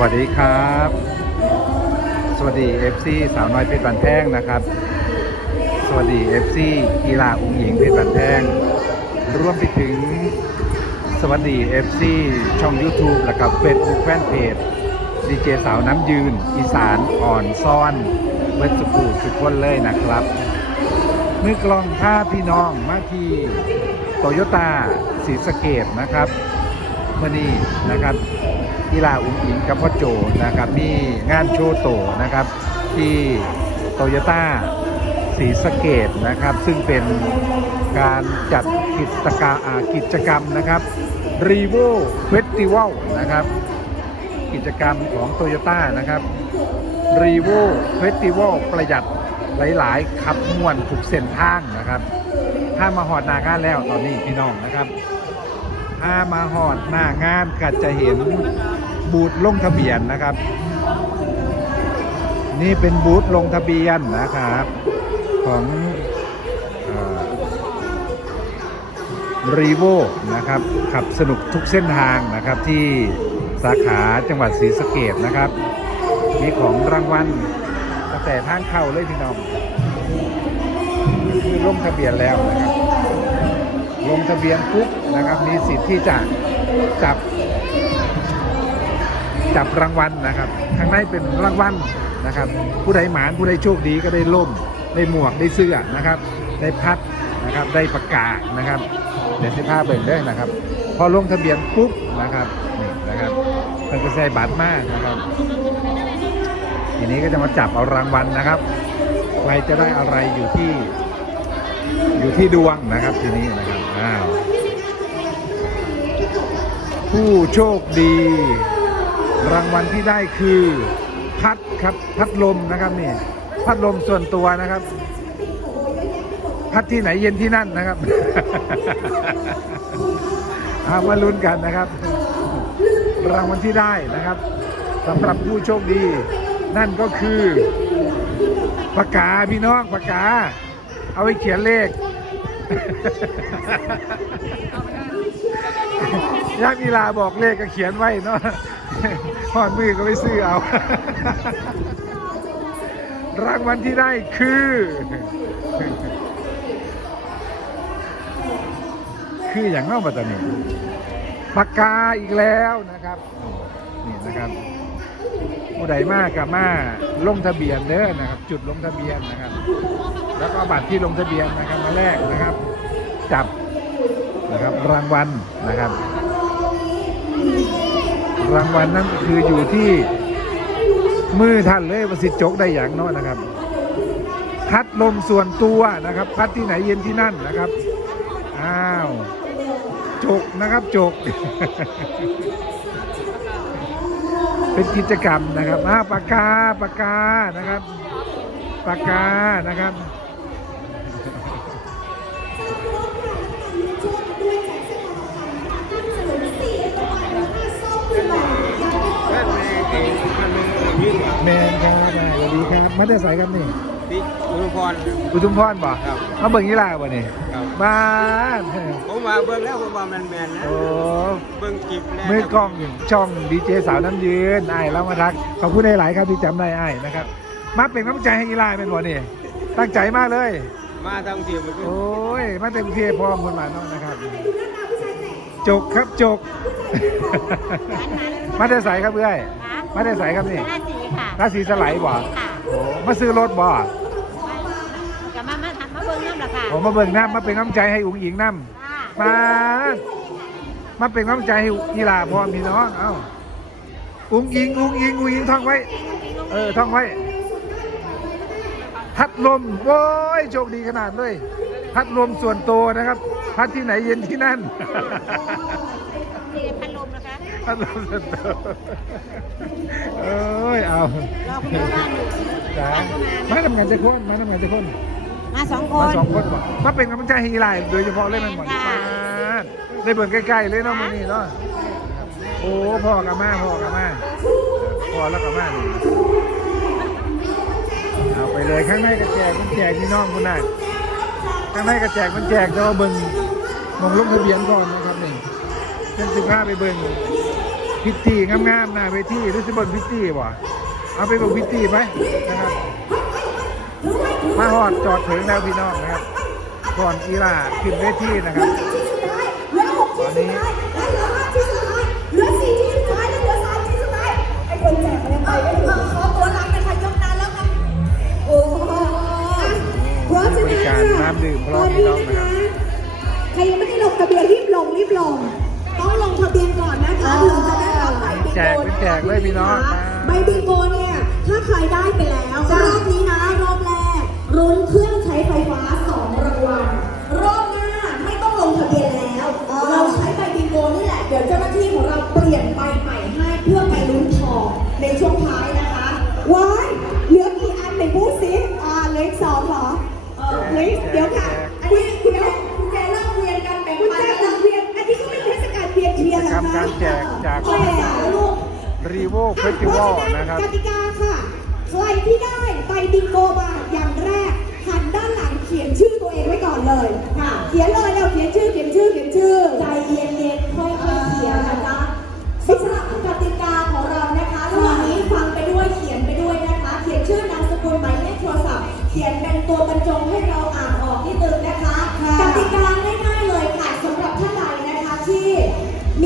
วัสดีครับ สวัสดี FC สาวน้อยเพชรบันแท่งนะครับ สวัสดี FC กีฬาอุ้งหญิงเพชรบันแท่งรวมไปถึงสวัสดี FC ช่อง YouTube และกับ Facebook แฟนเพจดีเจสาวน้ำยืน อีสานอ่อนซ่อนเวสสุกูทุกคนเลยนะครับมือกลองท่าพี่น้องมาที่โตโยต้าสีสะเกตนะครับ เมื่อนี้นะครับกีฬาอุ้งอิงกับพ่อโจนะครับมีงานโชว์โตนะครับ ที่โตโยต้าสีสะเกตนะครับ ซึ่งเป็นการจัดกิจกรรมกิจกรรมนะครับรีโวเฟสติวัลนะครับ กิจกรรมของโตโยต้านะครับรีโวเฟสติวัลประหยัดหลาย ๆ ขับม่วนถูกเส้นทางนะครับ ถ้ามาหอดนางานแล้วตอนนี้พี่น้องนะครับ ถ้ามาหอดหน้างานก็จะเห็นบูธลงทะเบียนนะครับ นี่เป็นบูธลงทะเบียนนะครับ ของรีโวนะครับขับสนุกทุกเส้นทางนะครับที่สาขาจังหวัดศรีสะเกดนะครับ มีของรางวัลตั้งแต่ทางเข้าเลยพี่น้องคือลงทะเบียนแล้วนะครับ ลงทะเบียนปุ๊บนะครับมีสิทธิ์ที่จะจับ จับรางวัลนะครับข้างในเป็นรางวัลนะครับ ผู้ใดหมานผู้ใดโชคดีก็ได้ล่มได้หมวกได้เสื้อนะครับ ได้พัดนะครับได้ประกาศนะครับ เดี๋ยวสิภาพเบิ่งได้นะครับ พอลงทะเบียนปุ๊บนะครับนี่นะครับมันก็ใส่บัตรมากนะครับทีนี้ก็จะมาจับเอารางวัลนะครับ ใครจะได้อะไรอยู่ที่ อยู่ที่ดวงนะครับทีนี้นะครับ ผู้โชคดี รางวัลที่ได้คือ พัดครับพัดลมนะครับนี่ พัดลมส่วนตัวนะครับ พัดที่ไหนเย็นที่นั่นนะครับเอามาลุ้นกันนะครับ รางวัลที่ได้นะครับสำหรับผู้โชคดี นั่นก็คือปากกาพี่น้องปากกา เอาไว้เขียนเลข ยากกีฬาบอกเลขก็เขียนไว้เนาะพอดมือก็ไปซื้อเอา รางวัลที่ได้คือ คืออย่างเล่าปัตตานีปากกาอีกแล้วนะครับ นี่นะครับผู้ใดมากกับมาลงทะเบียนเด้อนะครับ จุดลงทะเบียนนะครับ แล้วก็บัตรที่ลงทะเบียนนะครับมาแรกนะครับ จับนะครับรางวัลนะครับ รางวัลนั้นคืออยู่ที่มือท่านเลยประสิทธิ์จกได้อย่างน้อยนะครับ พัดลมส่วนตัวนะครับ พัดที่ไหนเย็นที่นั่นนะครับอ้าวจกนะครับจก เป็นกิจกรรมนะครับอ่าปากกาปากกานะครับปากกานะครับ แมนครับอ่าสวัสดีครับมาได้ใส่ครับนี่พี่คุณพร อุทุมพรบ่ครับมาเบิ่งยี่ลาบ่นี่ครับบ้านผมมาเบิ่งแล้วผมว่ามันแมนนะโอ้เบิ่งจิบแล้วมือกล้องช่องดีเจสาวน้ำยืนไอ้ายเรามาทักขอบคุณหลายๆครับที่จำได้ไอ้ายนะครับ มาเป็นน้ำใจให้ยีลาเป็นบ่นี่ตั้งใจมากเลย มาทางเสียงมันก็โอ้ยมาเต็มที่พร้อมคนมาเนาะนะครับ จกครับจก มาได้ใส่ครับเพื่อยมา ได้ใส่ครับนี่ราศีค่ะราศีสไลด์บ่ค่ะโอ้มาซื้อรถบ่กับมามามาเบิ่งน้ำละค่ะผมมาเบิ่งน้ำมาเป็นน้ำใจให้อุ๋งอิงน้ำค่ะมามาเป็นกำลังใจให้กีฬาพร้อมพี่น้องเอ้าอุ้งอิงอุ้งอิงอุ้งอิงท่องไว้ เออท่องไว้พัดลมโว้ยโชคดีขนาดเลยพัดลมส่วนตัวนะครับ พัดที่ไหนเย็นที่นั่นนี่พัดลมนะคะ พัดลมส่วนตัวเอ้ยเอาเราคุณแม่บ้านอยู่จ้าบ้านก็มามาทำงานจะคนมาทำงานจะคนมาสองคมานสองคนบ่มาเป็นกำลังใจให้กีฬาโดยเฉพาะเล่นมันหมดค่ะได้เบิ่งใกล้ๆเลยเนาะมื้อนี้เนาะโอ้พ่อกับแม่พ่อกับแม่พ่อแล้วกับแม่นี่เอาไปเลยข้างในกระแจกมันแจกพี่น้องคุณน่ะข้างในกระแจกมันแจกเดี๋ยวเอาเบิ่งมองลงทะเบียนก่อนนะครับนี่เพิ่นสิพาไปเบิ่ง พิตตี้งามๆหน้าเวทีหรือสิบนพิตตี้บ่เอาไปบอกพิตตี้ไหมนะครับมาหอดจอดถึงแล้วพี่น้องนะครับ ก่อนกีฬาขึ้นเวทีนะครับตอนนี้เหลือสี่ที่สุดท้ายแล้วเหลือสามที่สุดท้ายไอ้คนแจกมันยังไปไม่ถึงขอตัวหลังกันค่ะยกนานแล้วกันโอ้โหเพราะฉะนั้นบริการน้ำดื่มพร้อมพี่น้องนะครับใครยังไม่ได้ลงทะเบียนรีบลงรีบลง ต้องลงทะเบียนก่อนนะคะถึงจะได้รับใบบิงแจกโกเป็นแจกเลยพี่น้อง ใบบิงโกเนี่ยถ้าใครได้ไปแล้วรอบนี้นะรอบแรกรุ้นเครื่องใช้ไฟฟ้าสองรางวัลรอบหน้าไม่ต้องลงทะเบียนแล้ว เราใช้ใบบิงโกนี่แหละเดี๋ยวเจ้าหน้าที่ของเราเปลี่ยนใบใหม่ให้เพื่อไปลุ้นทองในช่วงท้ายนะคะว้ายเหลือกี่อันไหนพูดสิอ่าเหลืออีกสองเหรอเออเหลืออีกเดี๋ยวค่ะ กิจกรรมการแจกจากแจกลูกรีโวเฟสติวัลนะครับกติกาค่ะ ใครที่ได้ใบบิงโกมาอย่างแรกหันด้านหลังเขียนชื่อตัวเองไว้ก่อนเลยค่ะ เขียนเลยแล้วเขียนชื่อเขียนชื่อเขียนชื่อใจเย็น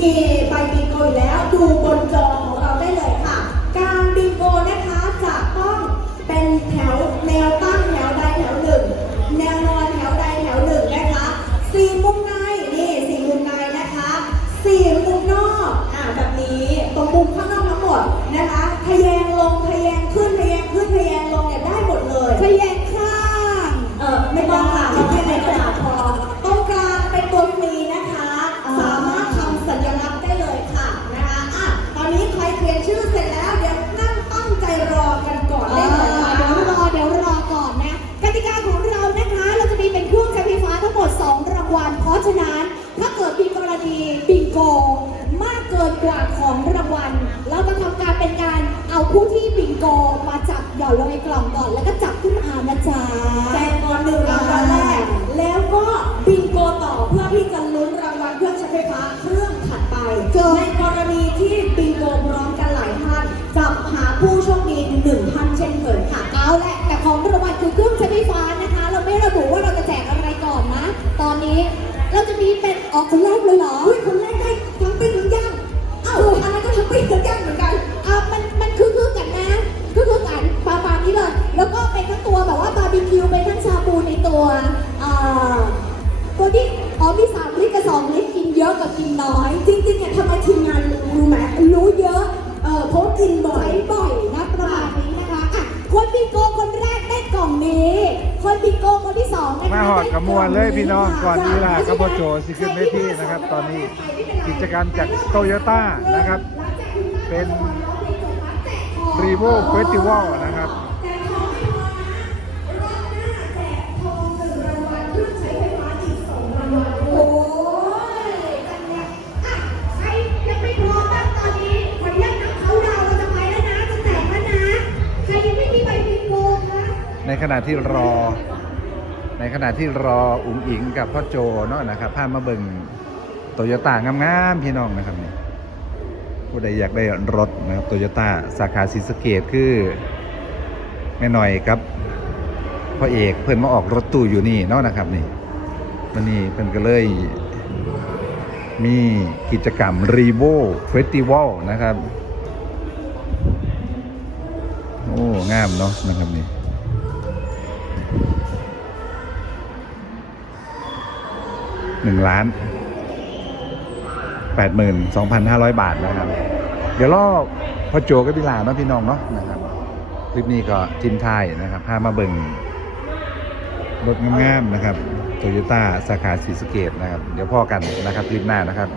มีใบบินโกอยู่แล้ว ดูบนจอของเรา งโกมาจับหย่อนลงในกล่องก่อน แล้วก็จับขึ้นมานะจ๊ะแจกก่อนหนึ่งรางวัลแรก แล้วก็บิงโกต่อเพื่อที่จะลุ้นรางวัลเครื่องใช้ไฟฟ้าเครื่องถัดไปในกรณีที่บิงโกพร้อมกันหลายท่านจับหาผู้โชคดีหนึ่งท่านเช่นเคยค่ะเอาแหละแต่ของรางวัลคือเครื่องใช้ไฟฟ้านะคะ เราไม่ระบุว่าเราจะแจกอะไรก่อนนะ ตอนนี้เราจะมีเป็นออกคนแรกเลยเหรอ มาหอดกระมวลเลยพี่น้องก่อนกีฬาค่ะกับพ่อโจสิขึ้นเวทีนะครับ ตอนนี้กิจกรรมจากโตโยต้านะครับ เป็นรีโวเฟสติวัลนะครับแต่ทองไม่พอนะรอบหน้าแจกทองหนึ่งรางวัลเครื่องใช้ไฟฟ้าอีกสองรางวัลโอ้ยกันเนี่ยอะใครยังไม่พร้อมบ้างตอนนี้ขออนุญาตนับเขาดาวน์เราจะไปแล้วนะจะแจกแล้วนะใครยังไม่มีใบบิงโกคะในขณะที่รอ ในขณะที่รออุ๋งอิงกับพ่อโจเนาะนะครับพามาเบิ่งโตโยต้างามๆพี่น้องนะครับนี่ผู้ใดอยากได้รถนะครับโตโยต้าสาขาศรีสะเกดคือแม่หน่อยครับพ่อเอกเพิ่นมาออกรถตู้อยู่นี่เนาะนะครับนี่วันนี้เพิ่นก็เลยมีกิจกรรมรีโวเฟสติวัลนะครับ โอ้ งามเนาะนะครับนี่ หนึ่งล้านแปดหมื่นสองพันห้าร้อยบาทนะครับ เดี๋ยวรอบพ่อโจกับพี่ลาเนาะพี่น้องเนาะนะครับคลิปนี้ก็ทิมไทายนะครับพามาเบิ่งรถงามๆนะครับโตโยต้าสาขาสีสเกตนะครับ เดี๋ยวพ่อกันนะครับคลิปหน้านะครับ